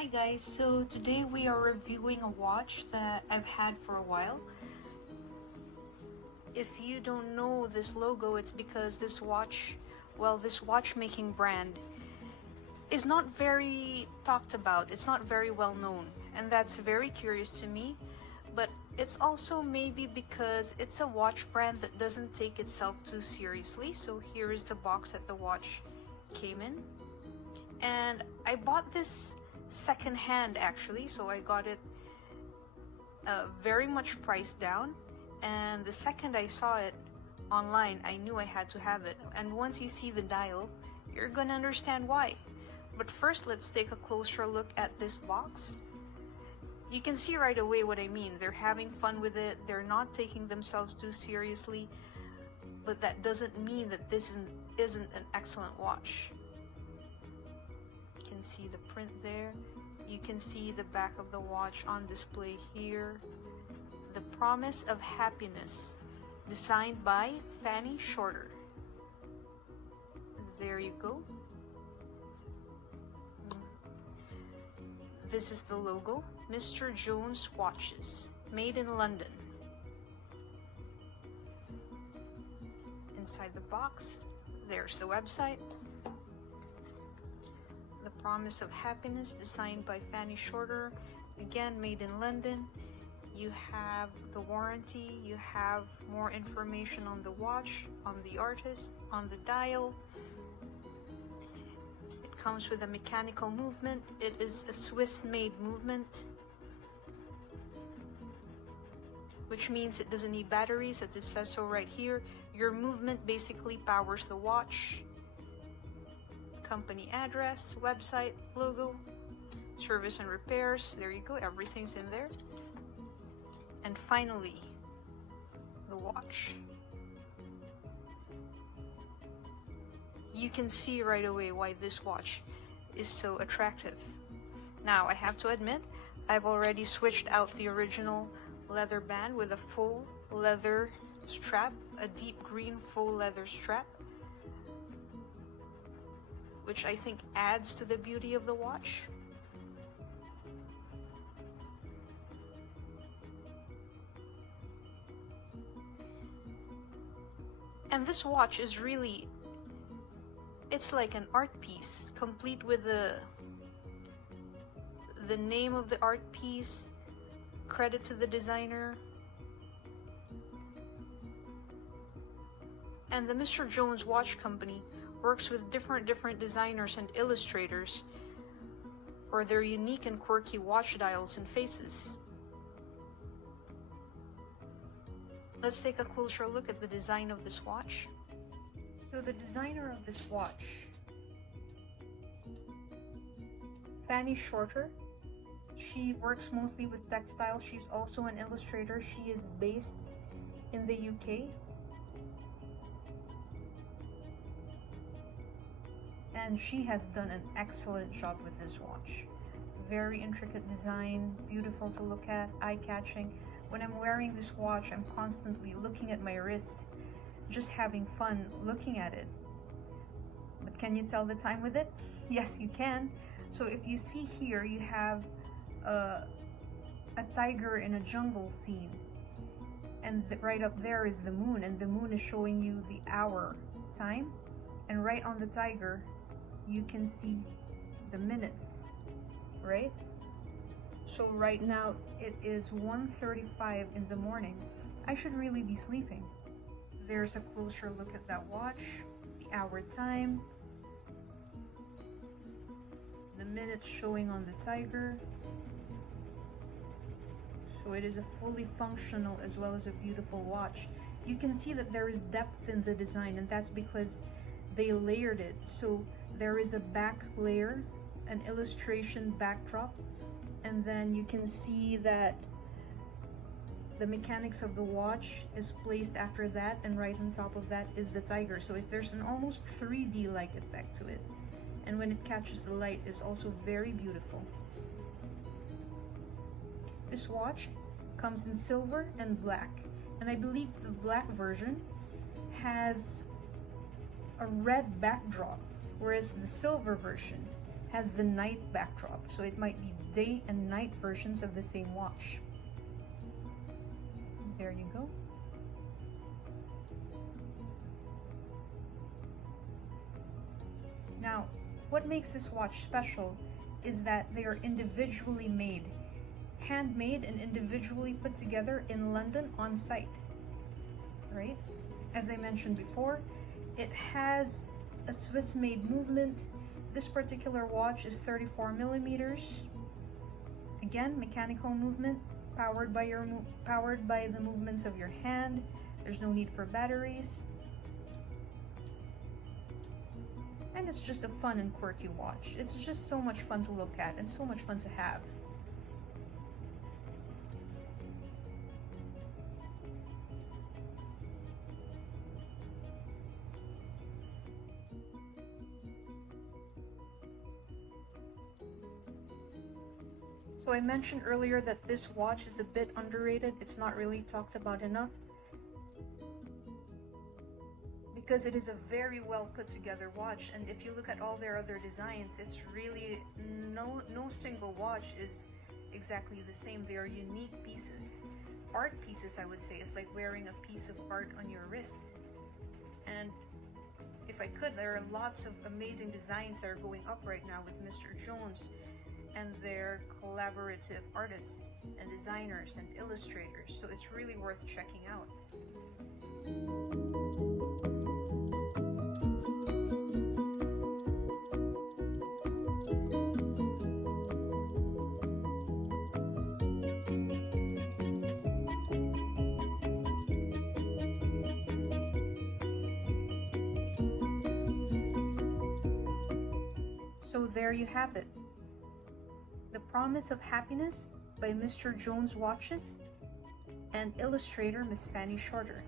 Hi guys, so today we are reviewing a watch that I've had for a while. If you don't know this logo, it's because this watchmaking brand is not very talked about. It's not very well known, and that's very curious to me. But it's also maybe because it's a watch brand that doesn't take itself too seriously. So here is the box that the watch came in. And I bought this second-hand actually, so I got it very much priced down, and the second I saw it online I knew I had to have it, and once you see the dial you're gonna understand why. But first, let's take a closer look at this box. You can see right away what I mean. They're having fun with it, they're not taking themselves too seriously, but that doesn't mean that this isn't an excellent watch. You can see the print there. You can see the back of the watch on display here. The Promise of Happiness, designed by Fanny Shorter. There you go. This is the logo. Mr. Jones Watches, made in London. Inside the box, there's the website. The Promise of Happiness, designed by Fanny Shorter, again made in London. You have the warranty, you have more information on the watch, on the artist, on the dial. It comes with a mechanical movement. It is a Swiss-made movement, which means it doesn't need batteries, as it says so right here. Your movement basically powers the watch. Company address, website, logo, service and repairs. There you go, everything's in there. And finally, the watch. You can see right away why this watch is so attractive. Now, I have to admit, I've already switched out the original leather band with a full leather strap, a deep green full leather strap, which I think adds to the beauty of the watch. And this watch is really, it's like an art piece, complete with the name of the art piece, credit to the designer. And the Mr. Jones Watch Company works with different designers and illustrators for their unique and quirky watch dials and faces. Let's take a closer look at the design of this watch. So the designer of this watch, Fanny Shorter, she works mostly with textiles. She's also an illustrator. She is based in the UK. And she has done an excellent job with this watch. Very intricate design, beautiful to look at, eye-catching. When I'm wearing this watch, I'm constantly looking at my wrist, just having fun looking at it. But can you tell the time with it? Yes, you can. So if you see here, you have a tiger in a jungle scene. And right up there is the moon, and the moon is showing you the hour time. And right on the tiger, you can see the minutes, right? So right now it is 1:35 in the morning. I should really be sleeping. There's a closer look at that watch, the hour time, the minutes showing on the tiger. So it is a fully functional as well as a beautiful watch. You can see that there is depth in the design, and that's because they layered it. So there is a back layer, an illustration backdrop, and then you can see that the mechanics of the watch is placed after that, and right on top of that is the tiger. So there's an almost 3D-like effect to it, and when it catches the light, it's also very beautiful. This watch comes in silver and black, and I believe the black version has a red backdrop, whereas the silver version has the night backdrop, so it might be day and night versions of the same watch. There you go. Now, what makes this watch special is that they are individually made, handmade and individually put together in London on site, right? As I mentioned before, it has a Swiss-made movement. This particular watch is 34 millimeters. Again, mechanical movement, powered by the movements of your hand. There's no need for batteries. And it's just a fun and quirky watch. It's just so much fun to look at and so much fun to have. So I mentioned earlier that this watch is a bit underrated. It's not really talked about enough, because it is a very well put together watch, and if you look at all their other designs, it's really no single watch is exactly the same. They are unique pieces, art pieces, I would say. It's like wearing a piece of art on your wrist. And if I could, there are lots of amazing designs that are going up right now with Mr. Jones and their collaborative artists and designers and illustrators, so it's really worth checking out. So there you have it. The Promise of Happiness by Mr. Jones Watches and illustrator Miss Fanny Shorter.